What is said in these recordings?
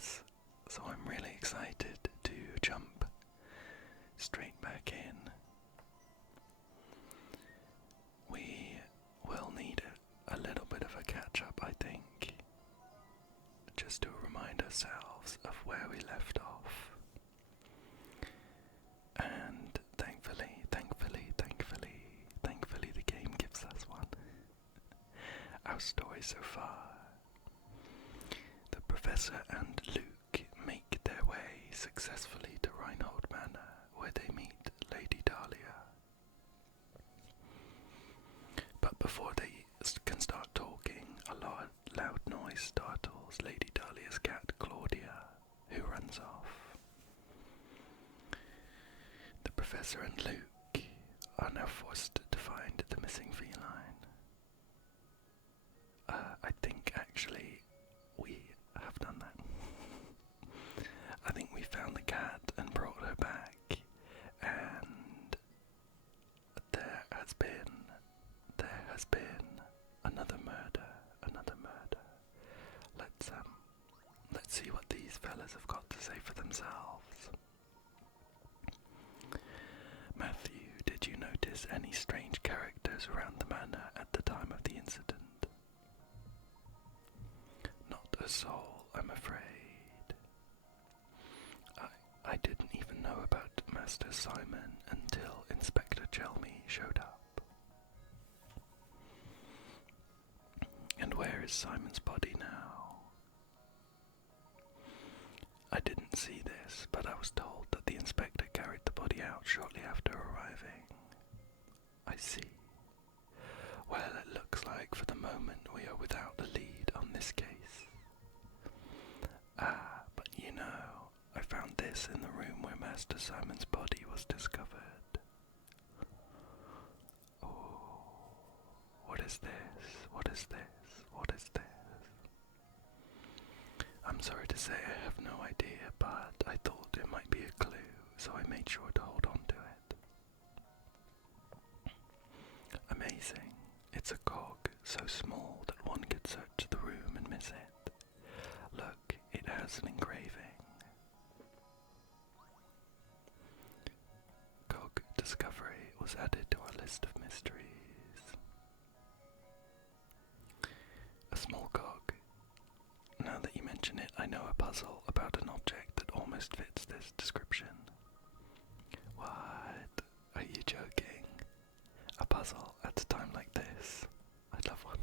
is, so I'm really excited to jump straight back in. We will need a little bit of a catch-up, I think, just to remind ourselves of where we left off. And thankfully, the game gives us one. Our story so far. The Professor and Luke make their way successfully to Reinhold Manor, where they meet Lady Dahlia. But before they can start talking, a loud noise startles Lady Dahlia's cat Claudia, who runs off. The Professor and Luke are now forced to find the missing feline. I think actually we have done that. I think we found the cat and brought her back, and there has been another murder. Let's see what these fellas have got to say for themselves. Matthew, did you notice any strange characters around the manor at the time of the incident? Not a soul, I'm afraid. I didn't even know about Master Simon until Inspector Chelmy showed up. And where is Simon's body now? I didn't see this, but I was told that the inspector carried the body out shortly after arriving. I see. Well, it looks like for the moment we are without a lead on this case. But you know, I found this in the room where Master Simon's body was discovered. Oh, what is this? What is this? I'm sorry to say I have no idea, but I thought it might be a clue, so I made sure to hold on to it. Amazing. It's a cog so small that one could search the room and miss it. Look, it has an engraving. Cog discovery was added to our list of mysteries. A small cog. Now that you mention it, I know a puzzle about an object that almost fits this description. What? Are you joking? A puzzle at a time like this? I'd love one.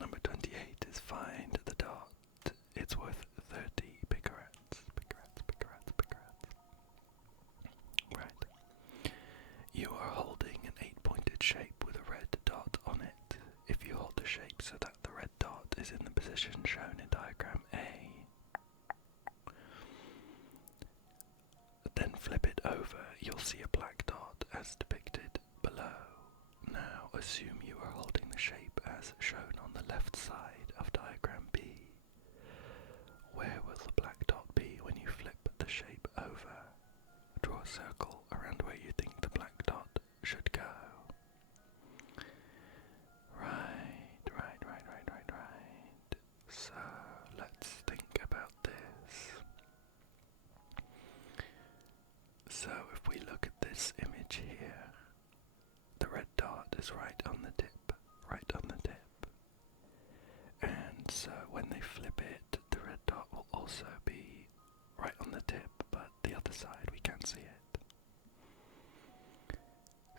Number 28 is find the dot. It's worth 30 picarats. Right. You are holding an 8-pointed shape with a red dot on it. If you hold the shape so that the red dot is in the position shown in diagram A, then flip it over, you'll see a black dot as depicted below. Now assume you are holding the shape as shown on the left side of diagram B. Where will the black dot be when you flip the shape over? Draw a circle around where you think the black dot should go. Right. So, let's think about this. So, if we look at this image here, the red dot is right on the tip. And so, when they flip it, the red dot will also be right on the tip, but the other side we can't see it.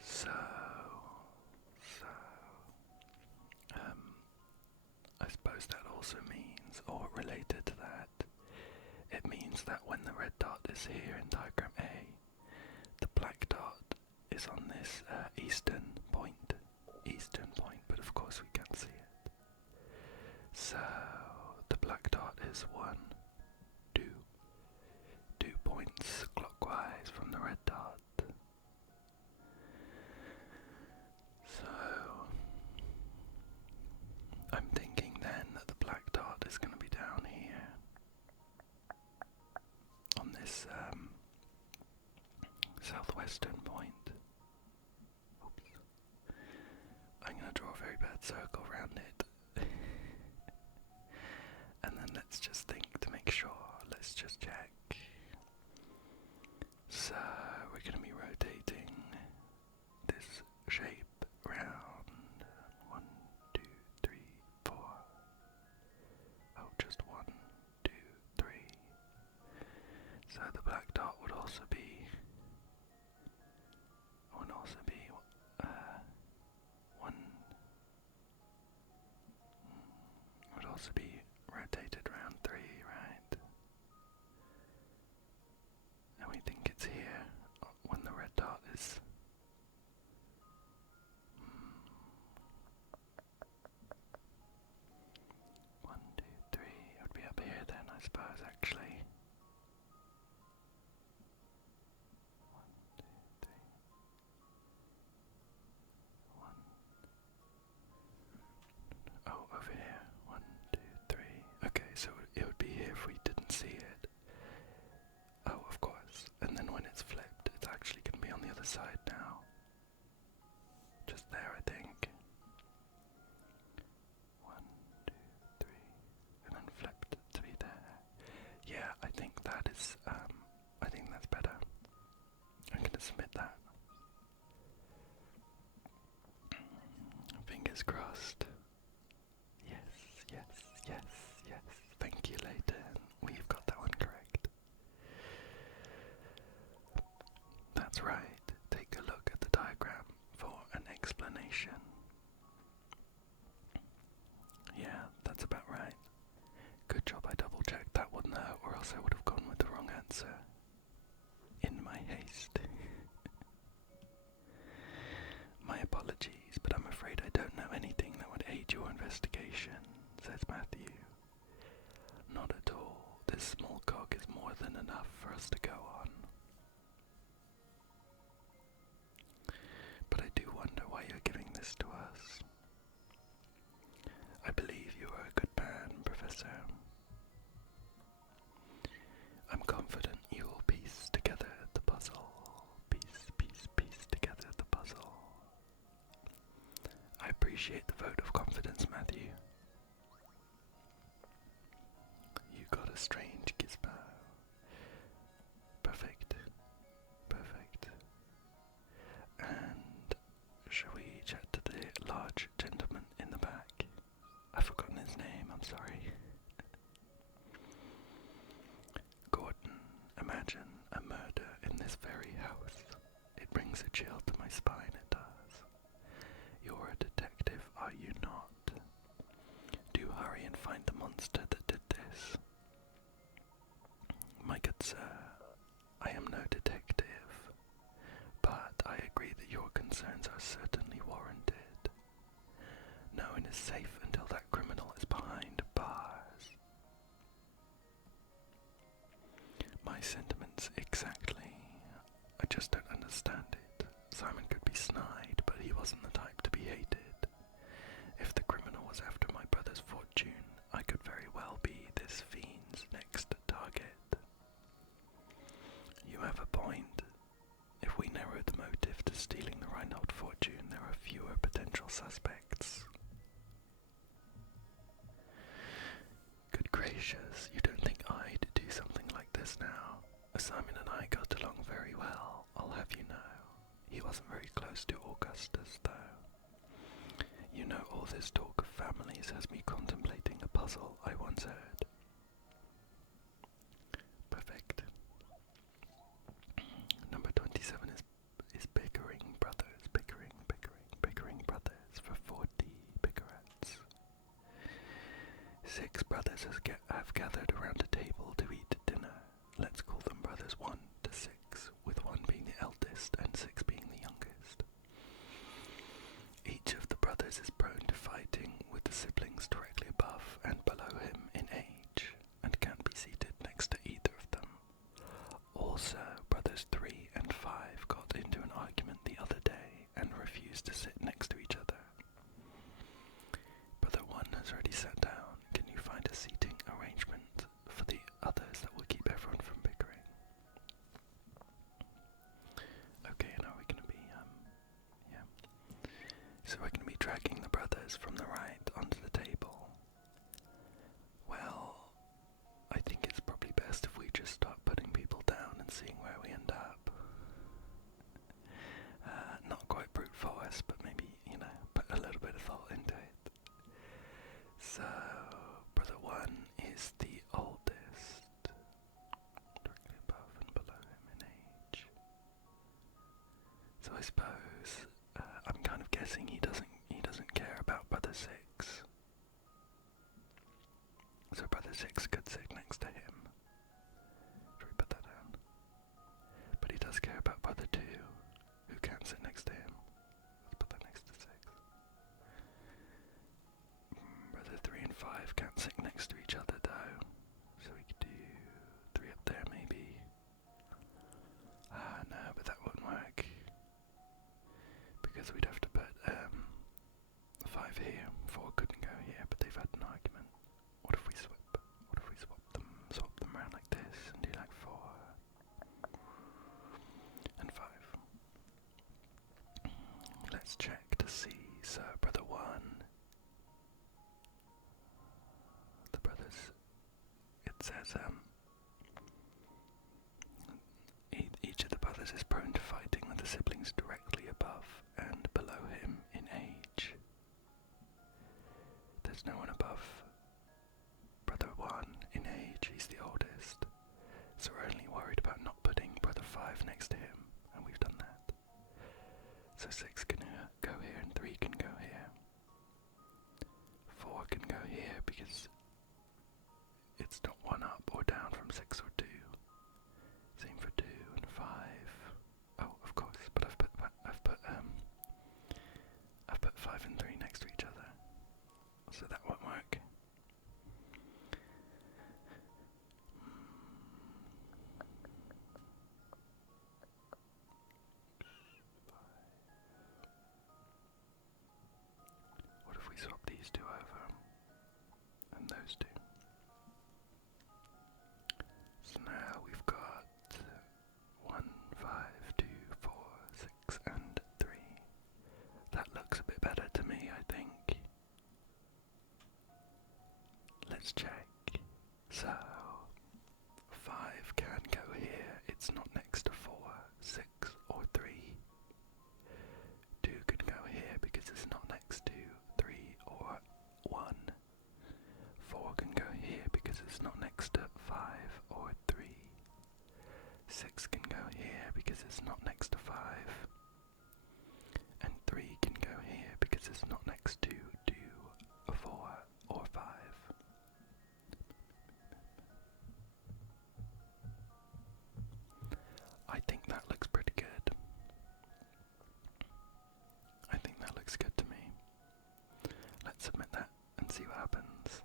So, I suppose that also means, or related to that, it means that when the red dot is here in diagram A, the black dot is on this eastern point, but of course we can't see it. So, the black dot is 2 points clockwise from the red dot. So, I'm thinking then that the black dot is going to be down here on this southwestern point. Oops. I'm going to draw a very bad circle around it. on the other side now. Just there, I think. 1, 2, 3, and then flipped to be there. Yeah, I think that is, I think that's better. I'm gonna submit that. Fingers crossed. Yes, yes, yes, yes. Thank you, Layton. We've got that one correct. That's right. Take a look at the diagram for an explanation. Yeah, that's about right. Good job I double-checked that one though, or else I would have gone with the wrong answer. In my haste. My apologies, but I'm afraid I don't know anything that would aid your investigation, says Matthew. Not at all. This small cog is more than enough for us to go on. But I do wonder why you're giving this to us. I believe you are a good man, Professor. I'm confident you will piece together the puzzle. Piece together the puzzle. I appreciate the vote of confidence, Matthew. You got a strange gizmo. Perfect. And shall we chat to the large gentleman in the back? I've forgotten his name, I'm sorry. Gordon, imagine a murder in this very house. It brings a chill to my spine, it does. You're a detective, are you not? Do hurry and find the monster that did this. My good sir, I am no detective, but I agree that your concerns are certainly warranted. No one is safe until that criminal is behind bars. My sentiments exactly. I just don't understand it. Simon could be snide, but he wasn't the type to be hated. If the criminal was after my brother's fortune, I could very well be this fiend's next target. You have a point. If we narrow the motive to stealing the Reinhold fortune, there are fewer potential suspects. Good gracious, you don't think I'd do something like this now? Simon and I got along very well, I'll have you know. He wasn't very close to Augustus, though. You know, all this talk of families has me contemplating a puzzle I once heard. Perfect. Number 27 is bickering brothers for 40 bickerets. 6 brothers have gathered around a table to eat dinner. Let's call them brothers 1 to 6, with 1 being the eldest and 6 being the youngest. Each of the brothers is prone to fighting with the siblings directly above and below him in age, and can't be seated next to either of them. Also, brothers 3 and 5 got into an argument the other day and refused to sit next to each other. Brother 1 has already sat down. Can you find a seating arrangement for the others that will keep everyone from bickering? Okay, now we're gonna be, yeah. So we're gonna be dragging the brothers from the right onto the table. Well, I think it's probably best if we just start putting people down and seeing where we end up. Not quite brute force, but maybe, put a little bit of thought into it. So, brother 1 is the oldest, directly above and below him in age. So I suppose, I'm kind of guessing he doesn't care about brother 6. So brother 6 could sit next to him. Should we put that down? But he does care about brother 2, who can't sit next to him. Let's put that next to 6. Brother 3 and 5 can't sit next to each other though. So we could do 3 up there maybe. No, but that won't work. Because we'd have to put 5 here, 4 Let's check to see. So, brother 1. The brothers. It says, each of the brothers is prone to fighting with the siblings directly above and below him in age. There's no one above brother 1 in age, he's the oldest. So we're only worried about not putting brother 5 next to him, and we've done that. So 6 can go here and 3 can go here. 4 can go here because it's not 1 up or down from 6 or 2. Same for 2 and 5. Oh, of course, but I've put 5 and 3 next to each other, so that won't work. What if we swap these 2 over and those 2? So now we've got 1, 5, 2, 4, 6, and 3. That looks a bit better to me, I think. Let's check. So, 5 can go here, it's not next to 4, 6 or 3. 2 can go here because it's not next to 3 or 1. 4 can go here because it's not next to 5 or 3. 6 can go here because it's not next to 5. And 3 can go here because it's not next to 2, 4 or 5. I think that looks pretty good. I think that looks good to me. Let's submit that and see what happens.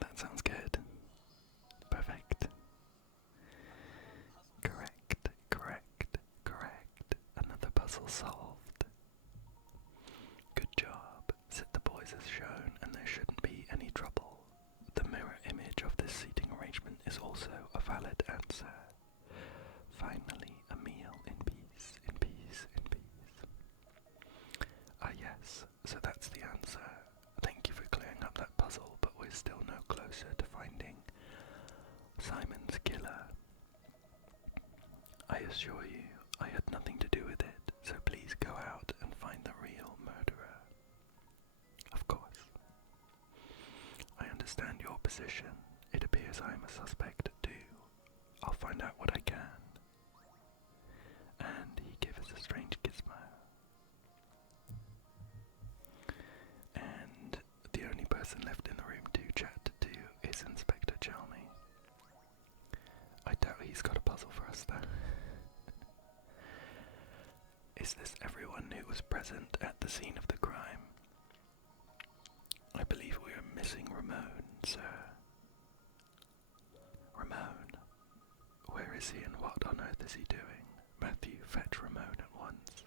That sounds good. Perfect. Correct. Another puzzle solved. Good job. Sit the boys as shown, and there shouldn't be any trouble. The mirror image of this seating arrangement is also a valid answer. Finally, a meal in peace, in peace, in peace. Ah yes, so that's the answer. Thank you for clearing up that puzzle, but we're still no closer to finding Simon's killer. I assure you, I had nothing to do with it, so please go out and find the real murderer. Of course. I understand your position. It appears I am a suspect too. I'll find out what I can. And he gives a strange gizmo. And the only person left in the room to chat to is Inspector Chelmy. I doubt he's got a puzzle for us though. Is this everyone who was present at the scene of the crime? I believe we are missing Ramon, sir. Ramon? Where is he and what on earth is he doing? Matthew, fetch Ramon at once.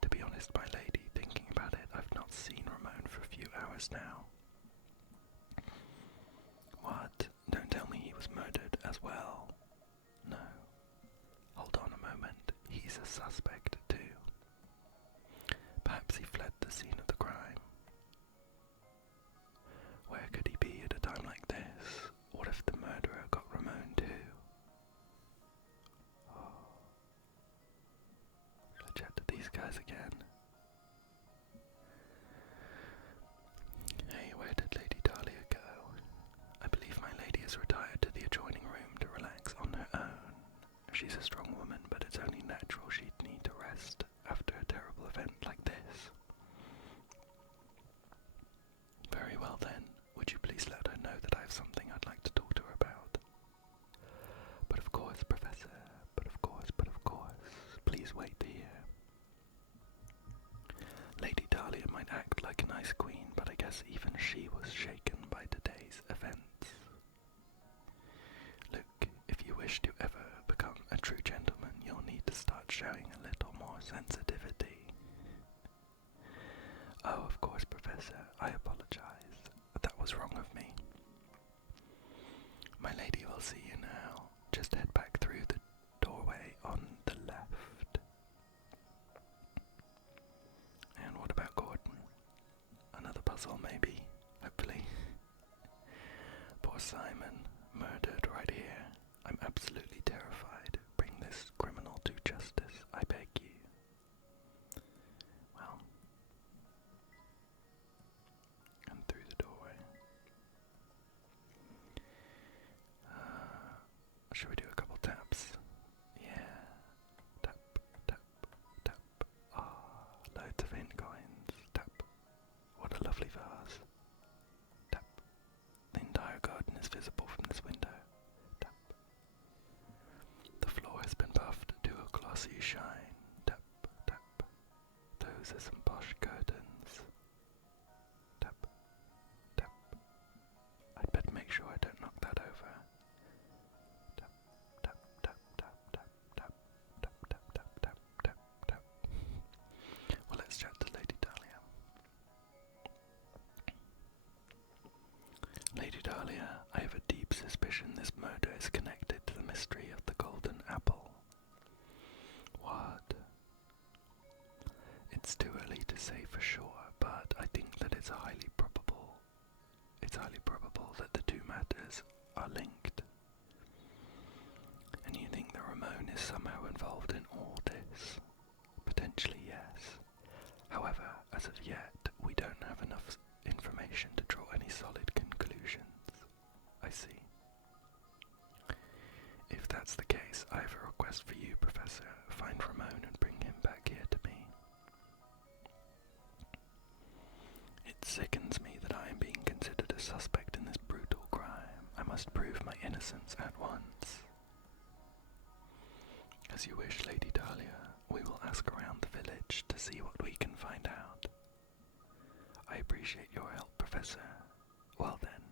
To be honest, my lady, thinking about it, I've not seen Ramon for a few hours now. What? Don't tell me he was murdered as well. No. Hold on a moment. He's a suspect too. Perhaps he fled the scene of the crime. Where could he be at a time like this? What if the murderer got Ramon too? Oh. Let's chat to these guys again. Hey, where did Lady Dahlia go? I believe my lady has retired to the adjoining room to relax on her own. She's a strong woman, but it's only natural she'd need to rest after a terrible event like this. Very well then, would you please let her know that I have something I'd like to talk to her about? But of course, Professor, but of course, please wait here. Lady Dahlia might act like a nice queen, but I guess even she was shaken by today's events. Look, if you wish to ever become a true gentleman, you'll need to start showing a little more sensitivity. Oh, of course, Professor, I apologize. That was wrong of me. My lady will see you now. Just head back through the doorway on the puzzle, maybe. Hopefully. Poor Simon, murdered right here. I'm absolutely terrified. Bring this criminal to justice, I beg you. Well, and through the doorway. Should we do a couple taps? Yeah. Tap, tap, tap. Loads of hint coins. Tap. What a lovely vase. Tap. The entire garden is visible from this window. Tap. The floor has been buffed to a glossy shine. Tap, tap. Those are some posh curtains. Tap, tap. I'd better make sure I don't knock that over. Tap, tap, tap, tap, tap, tap, tap, tap, tap, tap, tap, tap. Well, let's chat to Lady Dahlia. Lady Dahlia, I have a deep suspicion this murder is connected to the mystery of the golden apple. What? It's too early to say for sure, but I think that it's highly probable that the two matters are linked. And you think that Ramon is somehow involved in all this? Potentially, yes. However, as of yet, we don't have enough information to draw any solid conclusions. I see. If that's the case, I have a request for you, Professor. Find Ramon and bring him back here to me. It sickens me that I am being considered a suspect in this brutal crime. I must prove my innocence at once. As you wish, Lady Dahlia. We will ask around the village to see what we can find out. I appreciate your help, Professor. Well then,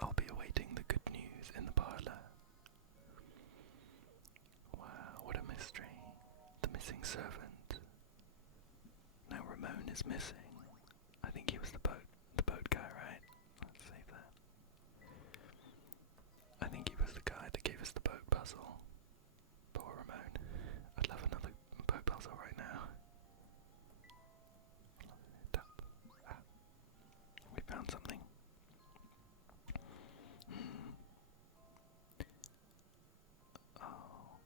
I'll be awaiting the good news in the parlour. Wow, what a mystery. The missing servant. Now Ramon is missing. I think he was the boat guy, right? Let's save that. I think he was the guy that gave us the boat puzzle. Poor Ramon. I'd love another boat puzzle right now. Tap. We found something. Oh.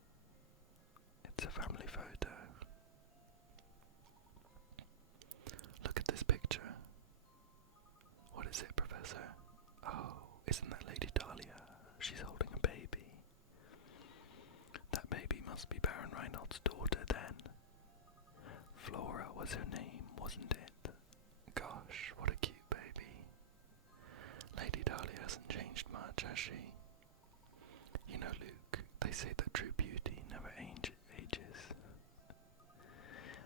It's a family photo. Look at this picture. What is it, Professor? Oh, isn't that Lady Dahlia? She's holding a baby. That baby must be Baron Reinald's daughter then. Flora was her name, wasn't it? Gosh, what a cute baby. Lady Dahlia hasn't changed much, has she? You know, Luke, they say that true beauty never ages.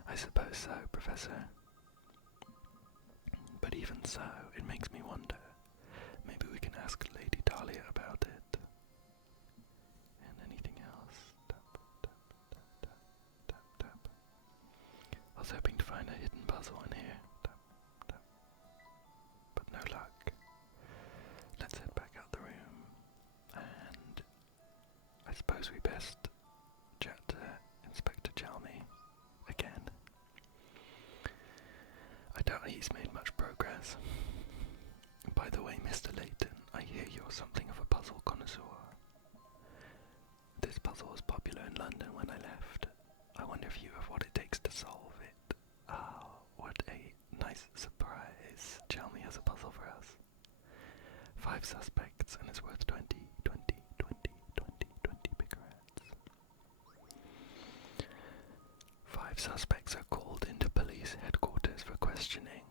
I suppose so, Professor. But even so, it makes me wonder. Maybe we can ask Lady Dahlia about it. And anything else? Tap, tap, tap, tap, tap, tap. I was hoping to find a hidden puzzle in here. Tap, tap. But no luck. Let's head back out the room. And I suppose we best chat to Inspector Chalmy again. I doubt he's made much progress. By the way, Mr. Layton, I hear you're something of a puzzle connoisseur. This puzzle was popular in London when I left. I wonder if you have what it takes to solve it. Ah, what a nice surprise. Chalmy has a puzzle for us. 5 suspects, and it's worth 20 picarats. 5 suspects are called into police headquarters for questioning.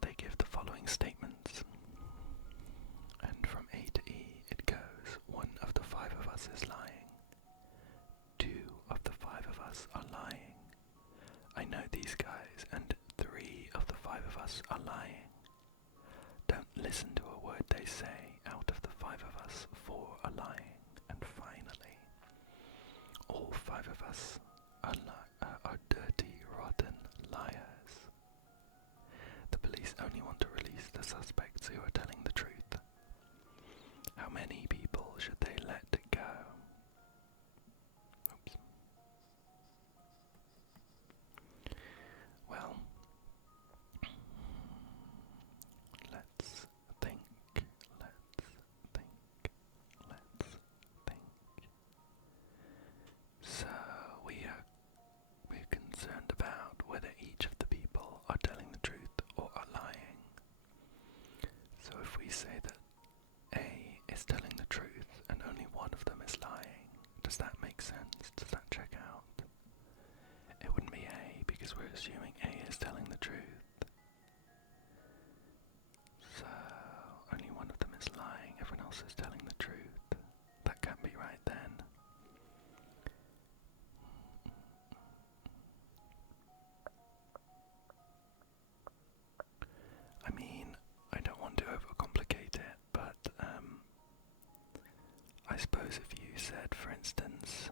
They give the following statements. And from A to E it goes. 1 of the 5 of us is lying. 2 of the 5 of us are lying. I know these guys, and 3 of the 5 of us are lying. Don't listen to a word they say. Out of the 5 of us, 4 are lying. And finally, all 5 of us are dirty, rotten liars. The police only want to release the suspects who are telling the truth. How many people should they let go? Oops. Well, let's suppose if you said, for instance,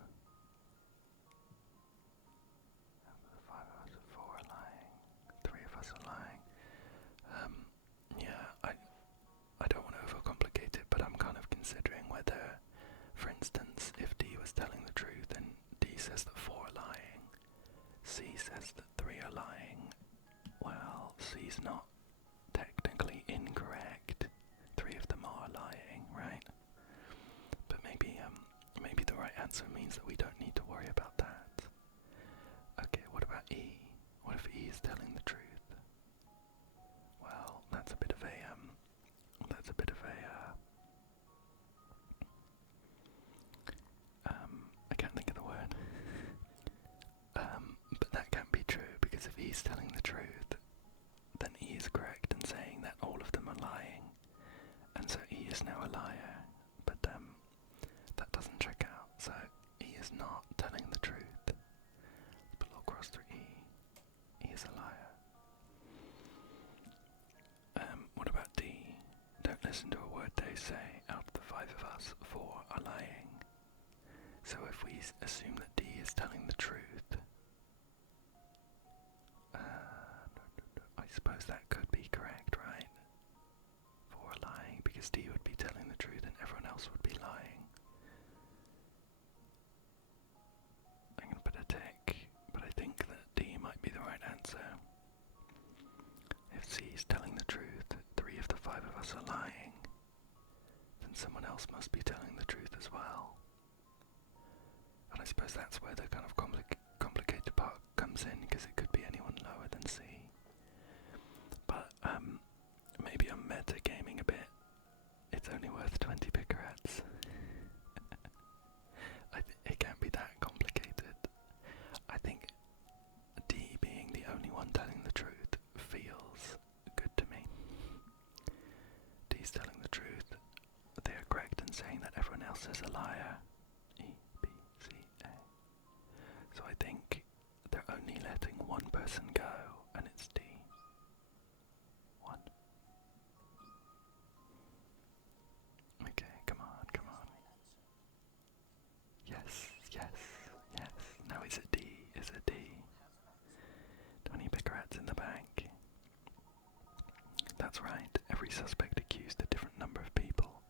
5 of us, 4 are lying, 3 of us are lying. Yeah, I don't want to overcomplicate it, but I'm kind of considering whether, for instance, if D was telling the truth and D says that 4 are lying, C says that 3 are lying, well, C's not technically incorrect. 3 of them are lying, right? But maybe the right answer means that we don't need to worry about that. Okay, what about E? What if E is telling the truth? Well, that's a bit of a I can't think of the word. But that can't be true, because if E's telling the truth, then E is correct in saying that all of them are lying, and so E is now a liar. But that doesn't check out, so E is not telling the truth. Let's put a little cross through E. E is a liar. What about D? Don't listen to a word they say. Out of the 5 of us, 4 are lying. So if we assume that D is telling the truth, I suppose that could be correct, right? 4 are lying, because D would be telling the truth and everyone else would be lying. I'm going to put a tick, but I think that D might be the right answer. If C is telling the truth, 3 of the 5 of us are lying, then someone else must be telling the truth as well. And I suppose that's where the kind of complicated part comes in, because it could be anyone lower than C. But maybe I'm metagaming a bit. It's only worth 20 picarets. It can't be that complicated. I think D being the only one telling the truth feels good to me. D's telling the truth. They are correct in saying that everyone else is a liar. E, B, C, A. So I think they're only letting one person go, and it's D. 1. Okay, come on. Yes. Now is it D? 20 picarets in the bank. That's right, every suspect accused a different number of people.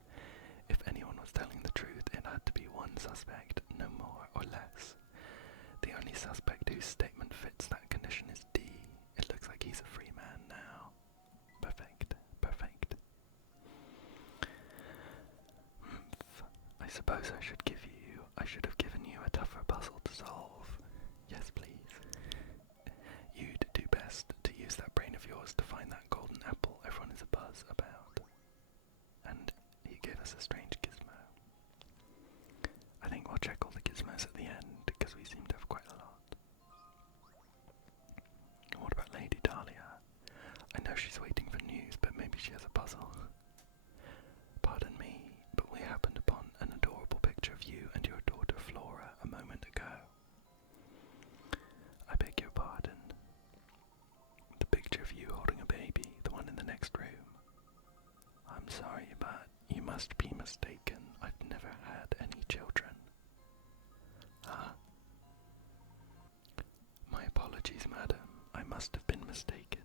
If anyone was telling the truth, it had to be one suspect, no more or less. The only suspect whose statement fits that condition is D. It looks like he's a free man now. Perfect. I suppose I should have given you a tougher puzzle to solve. Yes, please. You'd do best to use that brain of yours to find that golden apple everyone is abuzz about. And he gave us a strange gizmo. I think we'll check all the gizmos at the end, because we seem to have quite a lot. What about Lady Dahlia? I know she's waiting for news, but maybe she has a puzzle. Pardon me, but we happened upon an adorable picture of you and your daughter Flora a moment ago. I beg your pardon. The picture of you holding a baby, the one in the next room. I'm sorry, but you must be mistaken. I've never had any children. My apologies, madam. I must have been mistaken.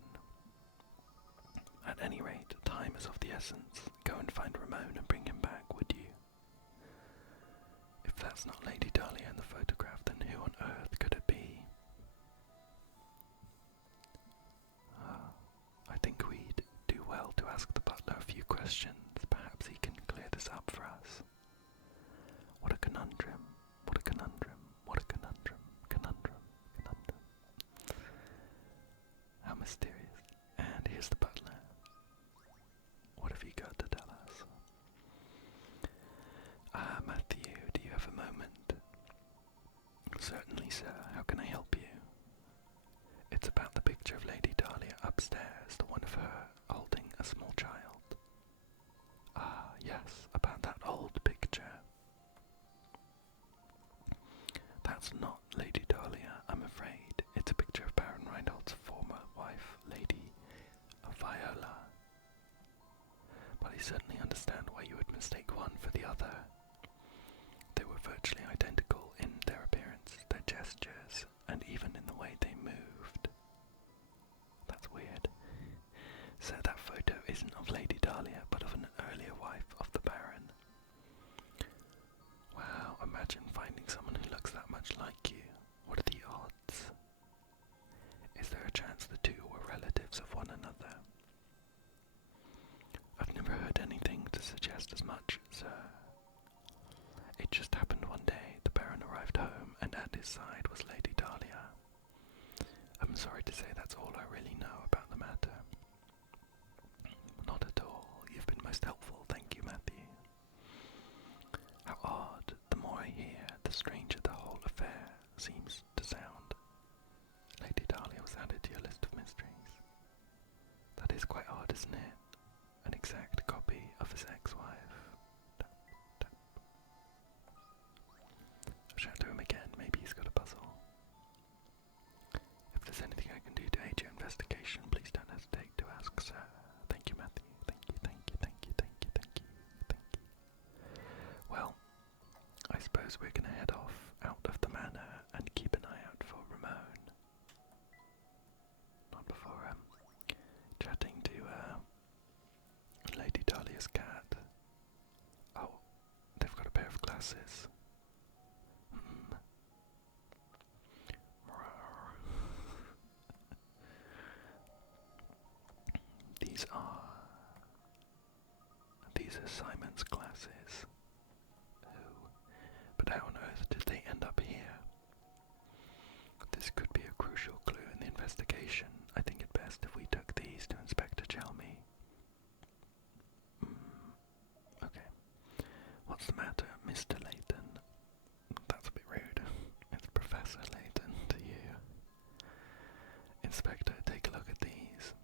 At any rate, time is of the essence. Go and find Ramon and bring him back, would you? If that's not Lady Dahlia in the photograph, then who on earth could it be? I think we'd do well to ask the butler a few questions. Perhaps he can clear this up for us. What a conundrum. How mysterious. And here's the butler. What have you got to tell us? Matthew, do you have a moment? Certainly, sir. How can I help you? It's about the picture of Lady Dahlia upstairs, the one of her holding a small child. Yes, about that old picture. That's not Lady Dahlia, I'm afraid. It's a picture of Baron Reinhold's former wife, Lady Viola. But I certainly understand why you would mistake one for the other. much like you. What are the odds? Is there a chance the two were relatives of one another? I've never heard anything to suggest as much, sir. It just happened one day. The Baron arrived home, and at his side was Lady Dahlia. I'm sorry to say that's all I really know about the matter. Not at all. You've been most helpful, thank you, Matthew. How odd. The more I hear, the stranger the whole affair seems to sound. Lady Dahlia was added to your list of mysteries. That is quite odd, isn't it? An exact copy of his ex-wife. Tap, tap. I'll shout to him again, maybe he's got a puzzle. If there's anything I can do to aid your investigation, please don't hesitate to ask, sir. Thank you, Matthew. Thank you, thank you, thank you, thank you, thank you, thank you. Well, I suppose we're gonna head off out of the manor and keep an eye out for Ramon. Not before chatting to Lady Dahlia's cat. Oh, they've got a pair of glasses. These are Simon's glasses. Oh, but how on earth did they end up here? This could be a crucial clue in the investigation. I think it best if we took these to Inspector Chelmy. Okay. What's the matter, Mr. Layton? That's a bit rude. It's Professor Layton to you. Inspector, take a look at these.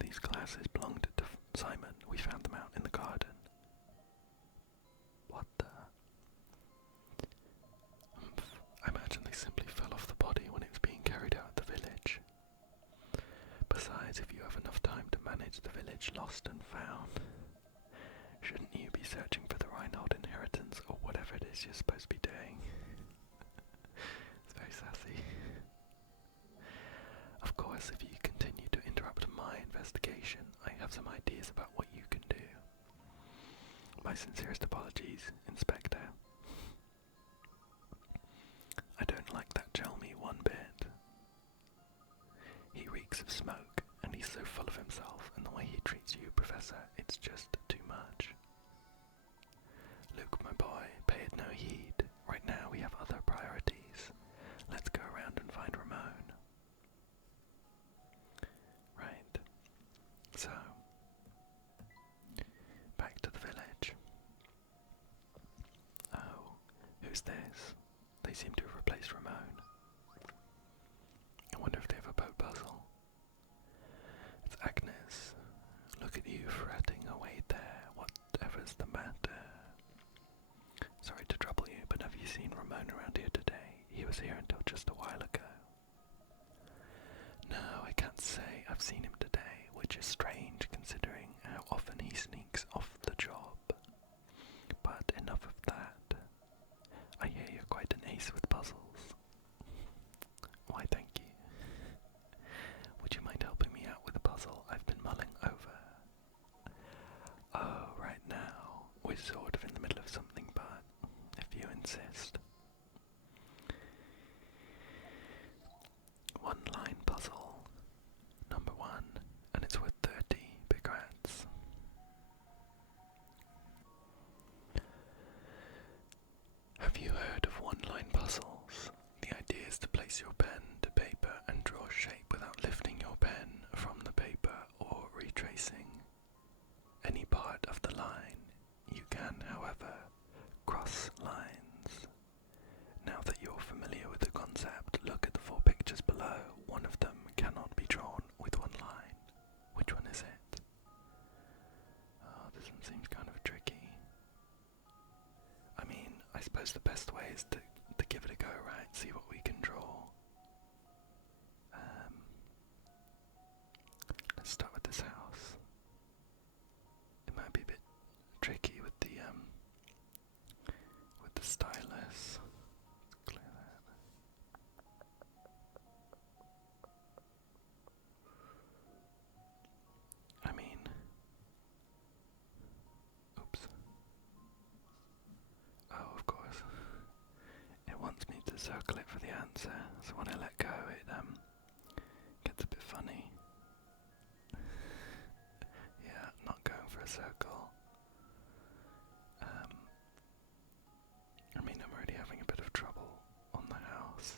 These glasses belonged to Simon. We found them out in the garden. What the? I imagine they simply fell off the body when it was being carried out of the village. Besides, if you have enough time to manage the village lost and found, shouldn't you be searching for the Reinhold inheritance or whatever it is you're supposed to be doing? It's very sassy. Of course, if you continue to interrupt my investigation, I have some ideas about what you can do. My sincerest apologies, Inspector. I don't like that Chelmy one bit. He reeks of smoke, and he's so full of himself, and the way he treats you, Professor, it's just too much. Luke, my boy, pay it no heed. Right now we have other priorities. Let's go around and find Ramon. Right. So, back to the village. Oh, who's this? They seem to have replaced Ramon. I wonder if they have a boat puzzle. It's Agnes. Look at you fretting away there. Whatever's the matter? Sorry to trouble you, but have you seen Ramon around here today? He was here until just a while ago. No, I can't say I've seen him today, which is strange considering how often he sneaks off the job. But enough of that. I hear you're quite an ace with puzzles. Why, thank you. Would you mind helping me out with a puzzle I've been mulling over? Oh, right now. We're sort of in the middle of something, but if you insist. One-line puzzle. Number 1, and it's worth 30 big rats. Have you heard of one-line puzzles? The idea is to place your pen to paper and draw a shape without lifting your pen from the paper or retracing any part of the line. You can, however, cross lines. Now that you're familiar with the concept, look at the 4 pictures below. One of them cannot be drawn with one line. Which one is it? Oh, this one seems kind of tricky. I mean, I suppose the best way is to give it a go, right? See what we can draw. Let's start with this house. It might be a bit tricky with the stylus. Let's clear that. I mean, oops. Oh, of course. circle it for the answer, so when I let go it gets a bit funny. Yeah, not going for a circle. I mean, I'm already having a bit of trouble on the house.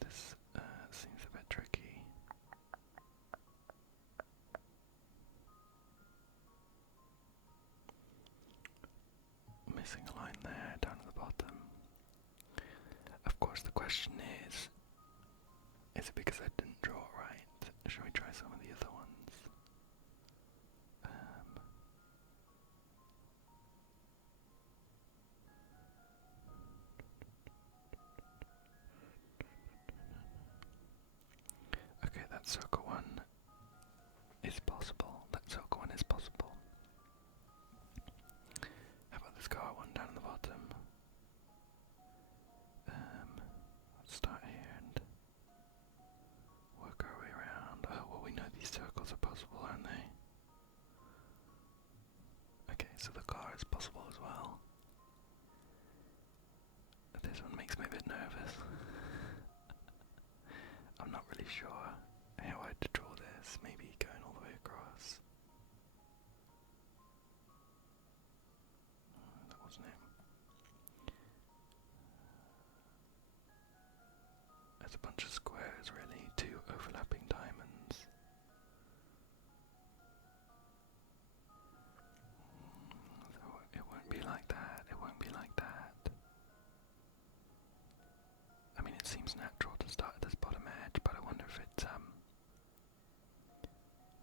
This seems a bit tricky. Missing a line there, down at the bottom. Of course, the question is it because I didn't draw it right? Shall we try some of the other ones? Okay, that circle one is possible. That circle one is possible. How about this car one down at the bottom? Let's start here and work our way around. Oh, well, we know these circles are possible, aren't they? Okay, so the car is possible as well. This one makes me a bit nervous. I'm not really sure how I'd draw this. Maybe going all the way across. That wasn't it. There's a bunch of squares, really. Two overlapping diamonds. So it won't be like that. It won't be like that. I mean, it seems natural to start at this bottom edge, but I wonder if it's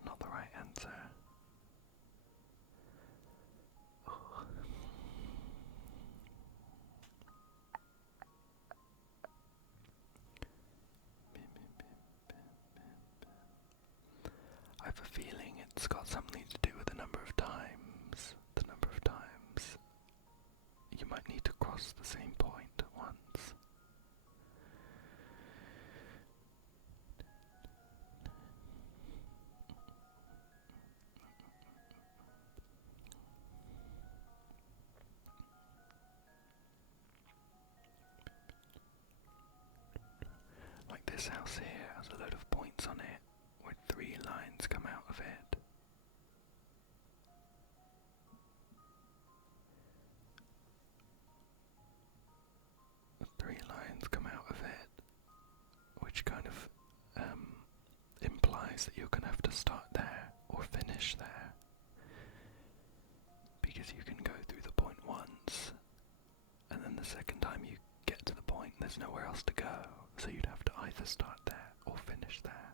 not the right answer. I have a feeling it's got something to do with the number of times. The number of times you might need to cross the same point at once. Like this house here has a load of points on it, with 3 lines come out of it. The 3 lines come out of it, which kind of implies that you're going to have to start there or finish there, because you can go through the point once, and then the second time you get to the point there's nowhere else to go, so you'd have to either start there or finish there.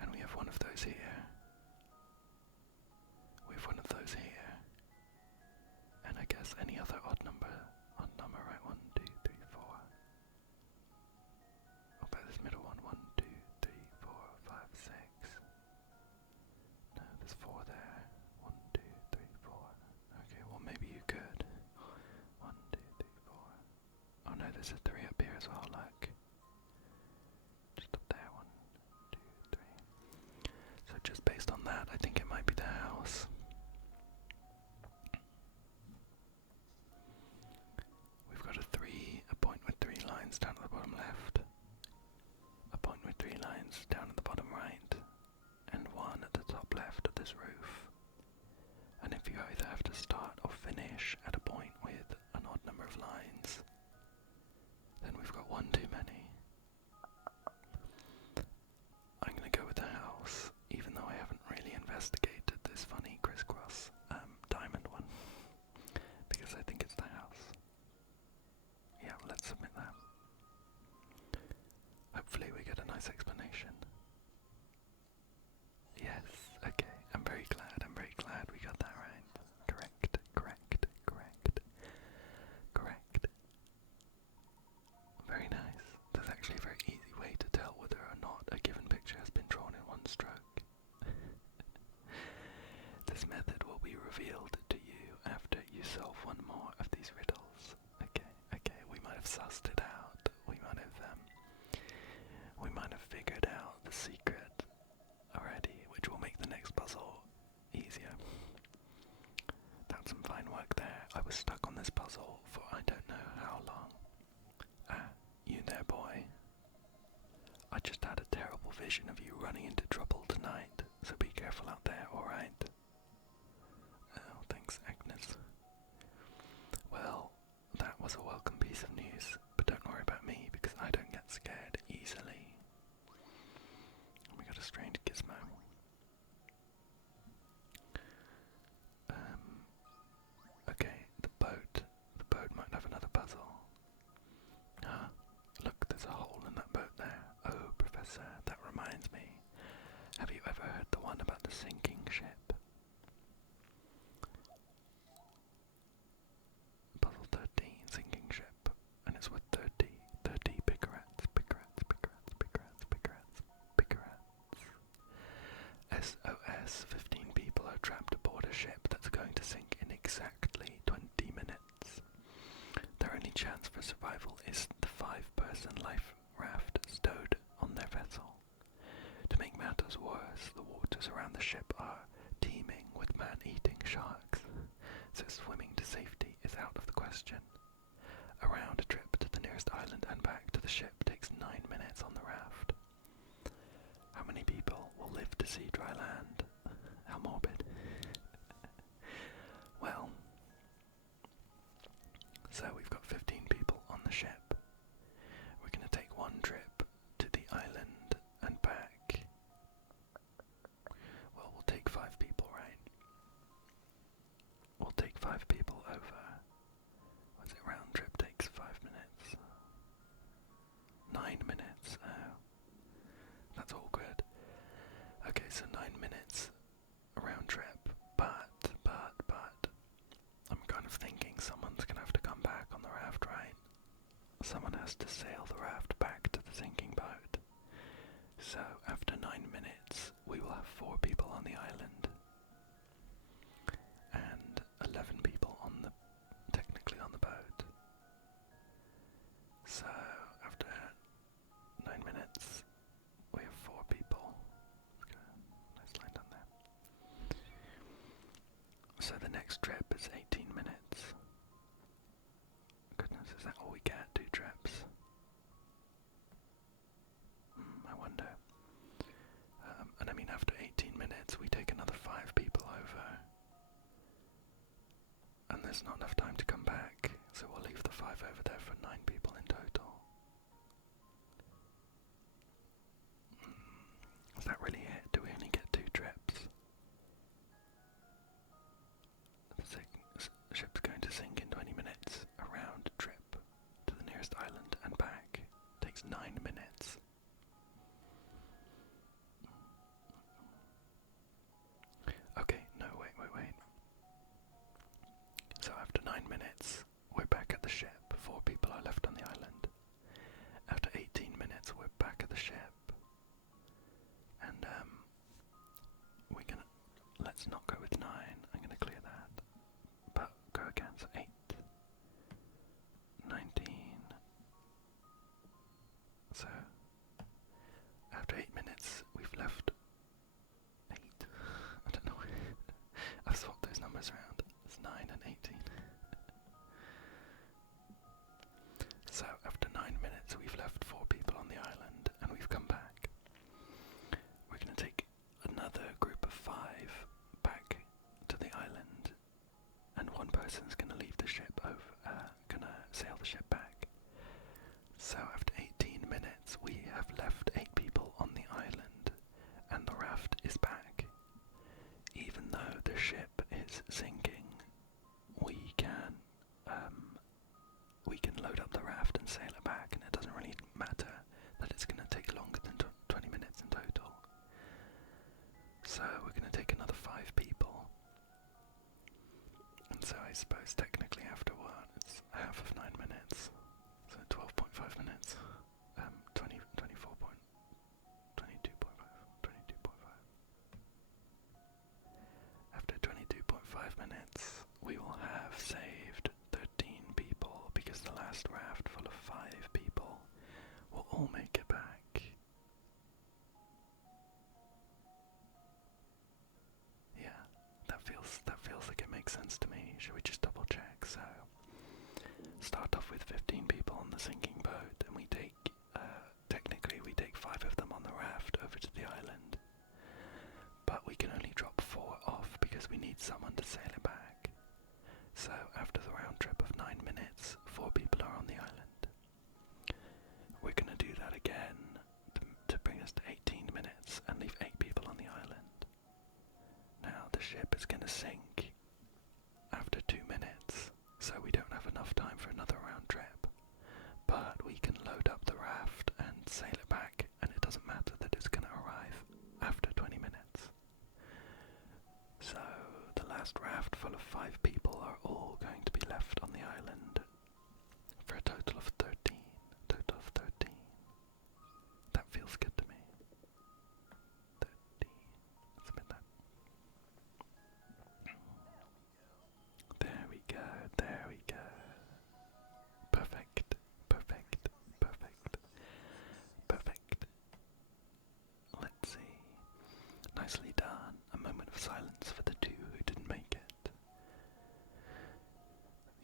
And we have one of those here. We have one of those here. And I guess any other odd number, right? 1, 2, 3, 4. I'll bet this middle one. 1, 2, 3, 4, 5, 6. No, there's 4 there. 1, 2, 3, 4. Okay, well maybe you could. 1, 2, 3, 4. Oh no, there's a 3 up here as well, look. Just up there, 1, 2, 3. So just based on that, I think it might be the house. We've got a point with 3 lines down at the bottom left, a point with 3 lines down at the bottom right, and 1 at the top left of this roof. And if you either have to start or finish at a point with an odd number of lines, then we've got 1 too many. I'm going to go with the house, even though I haven't really investigated this funny I was stuck on this puzzle for I don't know how long. Ah, you there, boy. I just had a terrible vision of you running into trouble tonight, so be careful out there, alright? Oh, thanks, Agnes. Well, that was a welcome piece of news, but don't worry about me because I don't get scared easily. We got a strange gizmo. Okay, the boat. The boat might have another puzzle. Ah, look, there's a hole in that boat there. Oh, Professor, that reminds me. Have you ever heard the one about the sinking ship? Puzzle 13, sinking ship. And it's worth 30 big rats, big rats, big rats, big rats, big rats, big rats. SOS, 15 people are trapped aboard a ship that's going to sink in exactly 20 minutes. Their only chance for survival is the 5-person life raft stowed on their vessel. To make matters worse, the waters around the ship are teeming with man-eating sharks, so swimming to safety is out of the question. A round trip to the nearest island and back to the ship takes 9 minutes on the raft. How many people will live to see dry land? How morbid. Well, so we've got 15 people on the ship. We're going to take one trip to the island and back. Well, we'll take 5 people, right? We'll take 5 people over. What's it, round trip takes 5 minutes? 9 minutes, oh. That's all good. Okay, so 9 minutes round trip, but, I'm kind of thinking someone's gonna have to come back on the raft, right? Someone has to sail the raft back to the sinking boat. So, after 9 minutes, we will have 4 people on the island. And 11 people technically on the boat. So, after 9 minutes, we have 4 people. Nice line down there. So the next trip is 18 minutes. Goodness, is that all we get? 2 trips? I wonder. And I mean, after 18 minutes, we take another 5 people over. And there's not enough time to come back, so we'll leave the 5 over there for 9 people in total. Is that really it? Do we only get 2 trips? The ship's going to sink in 20 minutes. A round trip to the nearest island and back takes 9 minutes. Okay, no, wait. So after 9 minutes, we're back at the ship. 4 people are left on the island. After 18 minutes, we're back at the ship. And, let's not go with 9. I'm gonna clear that. But go again, so 8. 19. So, after 8 minutes, we've left 8. I don't know. I've swapped those numbers around. It's 9 and 18. So, after 9 minutes, we've left 4 people on the island, and we've come back. We're going to take another group of 5 back to the island, and one person's going to leave the ship going to sail the ship back. So, after 18 minutes, we have left 8 people on the island, and the raft is back. Even though the ship is sinking, we can load up the raft and sail it back, and it doesn't really matter that it's going to take longer than 20 minutes in total. So we're going to take another 5 people. And so I suppose technically after what? It's half of 9 minutes. So 12.5 minutes. 22.5. After 22.5 minutes, we will have saved 13 people because the last raft full of 5 people will all make it back. Yeah, that feels That feels like it makes sense to me. Should we just double check? So, start off with 15 people on the sinking boat, and we take, technically we take 5 of them on the raft over to the island. But we can only drop 4 off because we need someone to sail it back. So, after the round trip of 9 minutes, 4 people are on the island. We're going to do that again to bring us to 18 minutes and leave 8 people on the island. Now the ship is going to sink after 2 minutes, so we don't have enough time for another round trip. But we can load up the raft and sail it back, and it doesn't matter that it's going to arrive after 20 minutes. So the last raft full of 5 people are all going to be left on the island for a total of 13. Total of 13. That feels good to me. 13. Submit that. There we go, there we go. Perfect, perfect, perfect, perfect. Let's see. Nicely done. A moment of silence for the 2 who didn't make it.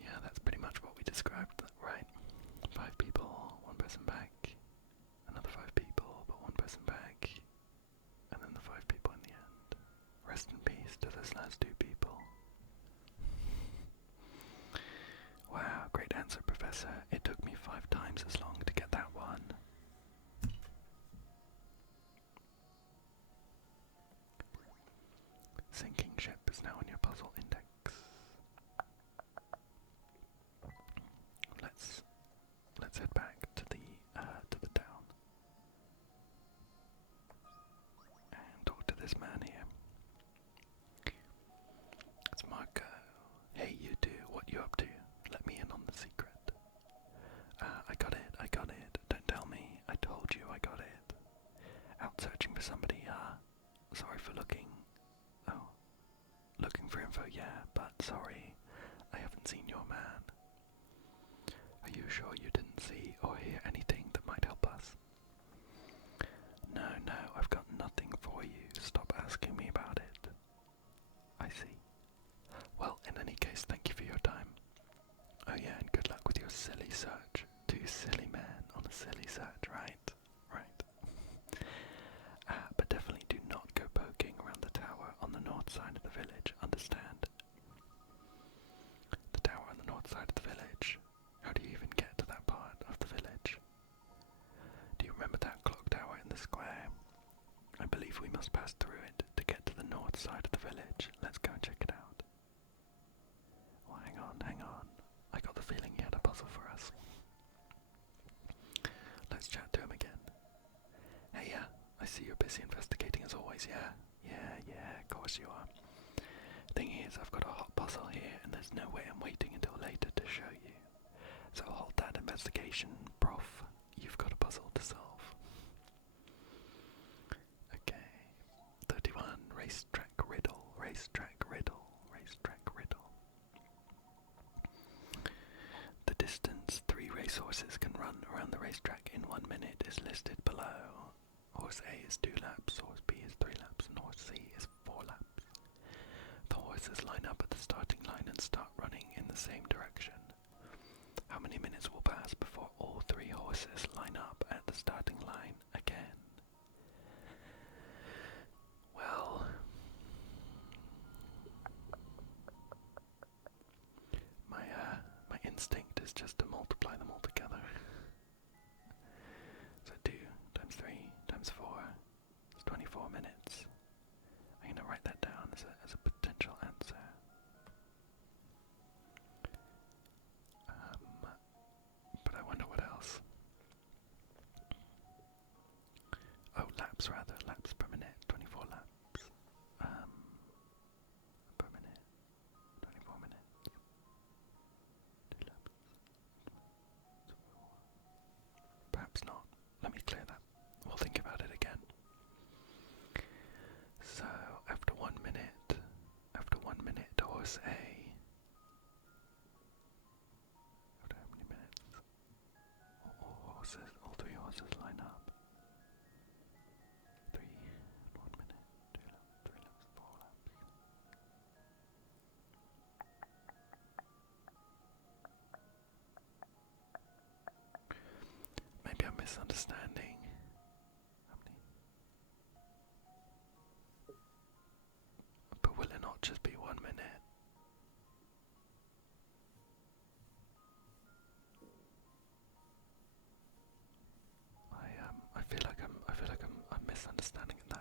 Yeah, that's pretty much what we described, right? 5 people, 1 person back. Another 5 people, but 1 person back. And then the 5 people in the end. Rest in peace to those last 2 people. Wow, great answer, Professor. It took me 5 times as long to get that one. Sinking ship is now on your puzzle index. Let's head back to the town and talk to this man here. It's Marco. Hey, you two, what you up to? Let me in on the secret. I got it. Don't tell me. I told you I got it. Out searching for somebody, sorry for looking. Oh. Looking for info, yeah, but sorry. I haven't seen your man. Are you sure you didn't see or hear anything that might help us? No, I've got nothing for you. Stop asking me about it. I see. Well, in any case, thank you for your time. Oh yeah, and good luck with your silly search. 2 silly men on a silly search, right? Right. But definitely do not go poking around the tower on the north side of the village, understand? The tower on the north side of the village. How do you even get to that part of the village? Do you remember that clock tower in the square? I believe we must pass through it to get to the north side of the village. Let's go and check it out. Well, hang on. I got the feeling he had a puzzle for us. Let's chat to him again. Hey, I see you're busy investigating as always, yeah? Yeah, of course you are. Thing is, I've got a hot puzzle here, and there's no way I'm waiting until later to show you. So hold that investigation, Prof. You've got a puzzle to solve. Okay. 31. Racetrack riddle. The distance 3 racehorses can run around the racetrack in 1 minute is listed below. Horse A is 2 laps, horse B is 3 laps, and horse C is 4 laps. The horses line up at the starting line and start running in the same direction. How many minutes will pass before all 3 horses line up at the starting line again? Well, my instinct is just to multiply them all together. So 2 times 3 times 4 is 24 minutes. I'm going to write that down as a potential answer. But I wonder what else. Oh, laps per minute, 24 laps. Per minute, 24 minutes. 2 laps. Perhaps not. Let me clear that. We'll think about it again. So, after 1 minute, horse A. After how many minutes? All 3 horses line up. 3, 1 minute, 2 laps, 3 laps, 4 laps. misunderstanding. How many? But will it not just be 1 minute? I feel like I'm misunderstanding it now.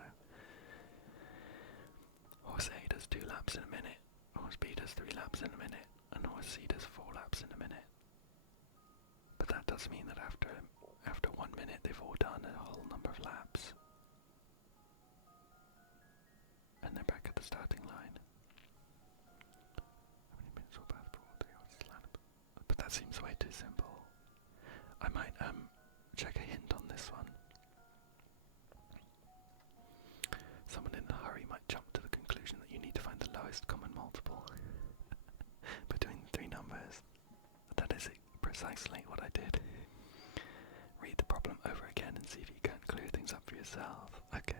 Horse A does 2 laps in a minute, horse B does 3 laps in a minute, and horse C does 4 laps in a minute. But that does mean that after 1 minute they've all done a whole number of laps. And they're back at the starting line. How many minutes will pass before 3 horses land? But that seems way too simple. I might check a hint on this one. Someone in a hurry might jump to the conclusion that you need to find the lowest common multiple between the 3 numbers. That is precisely what I did. Read the problem over again and see if you can't clear things up for yourself. Okay.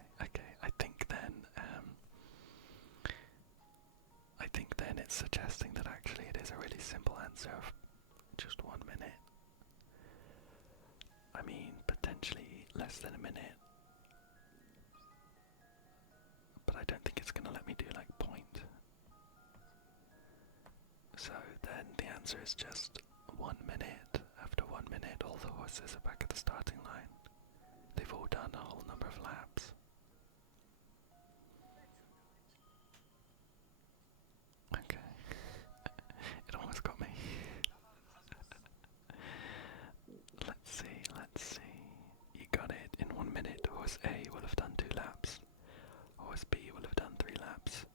I think then it's suggesting that actually it is a really simple answer of just 1 minute. I mean, potentially less than a minute. But I don't think it's going to let me do like point. So then the answer is just 1 minute. After 1 minute, all the horses are back at the starting line. They've all done a whole number of laps. Okay. It almost got me. Let's see. You got it. In 1 minute, horse A will have done 2 laps. Horse B will have done 3 laps.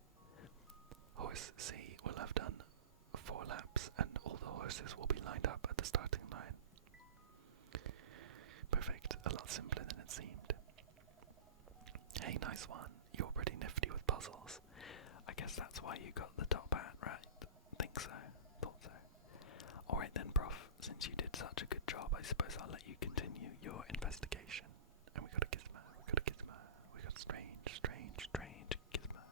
Horse C will have done 4 laps, and all the horses will be lined up at the starting line. Perfect. A lot simpler than it seemed. Hey, nice one. You're pretty nifty with puzzles. I guess that's why you got the top hat, right? Think so. Thought so. Alright then, Prof. Since you did such a good job, I suppose I'll let you continue your investigation. And we got a gizmo. We got a strange gizmo.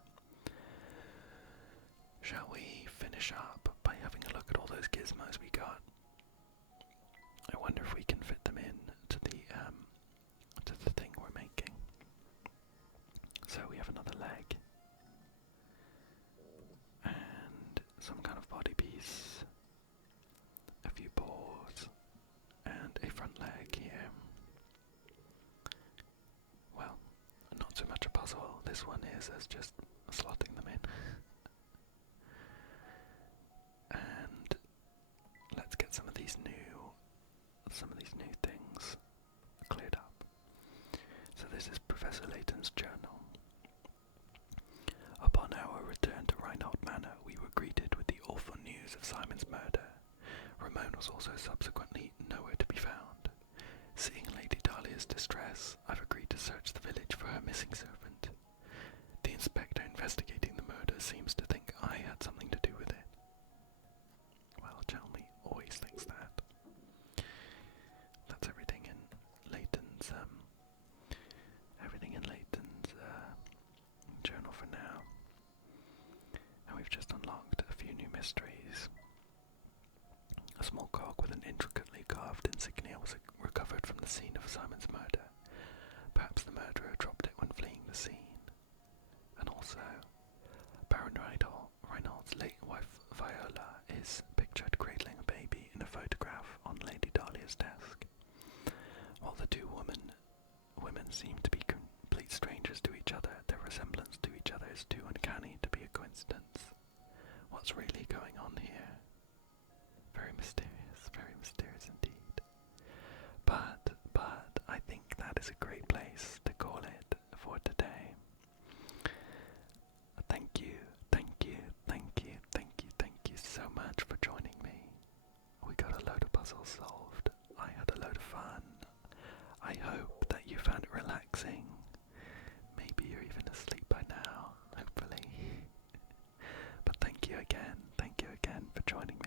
Shall we finish up by having a look at all those gizmos we got? I wonder if we can fit them in to the thing we're making. So we have another leg. And some kind of body piece. A few paws. And a front leg here. Well, not so much a puzzle. This one is as just slotting them in. And let's get some of these new things cleared up. So this is Professor Layton's journal. Upon our return to Reinhold Manor, we were greeted with the awful news of Simon's murder. Ramon was also subsequently nowhere to be found. Seeing Lady Dahlia's distress, I've agreed to search the village for her missing servant. The inspector investigating the murder seems to think I had something to do with it. Well, Chelmy always thinks that. That's everything in Layton's journal for now. And we've just unlocked a few new mysteries. A small cog with an intricately carved insignia was recovered from the scene of Simon's murder. Perhaps the murderer dropped it when fleeing the scene. And also, Baron Reinhold's late wife Viola is pictured cradling a baby in a photograph on Lady Dahlia's desk. While the two women seem to be complete strangers to each other, their resemblance to each other is too uncanny to be a coincidence. What's really going on here? Very mysterious indeed. But I think that is a great place to call it for today. Thank you so much for joining me. We got a load of puzzles solved. I had a load of fun. I hope that you found it relaxing. Maybe you're even asleep by now, hopefully. But thank you again for joining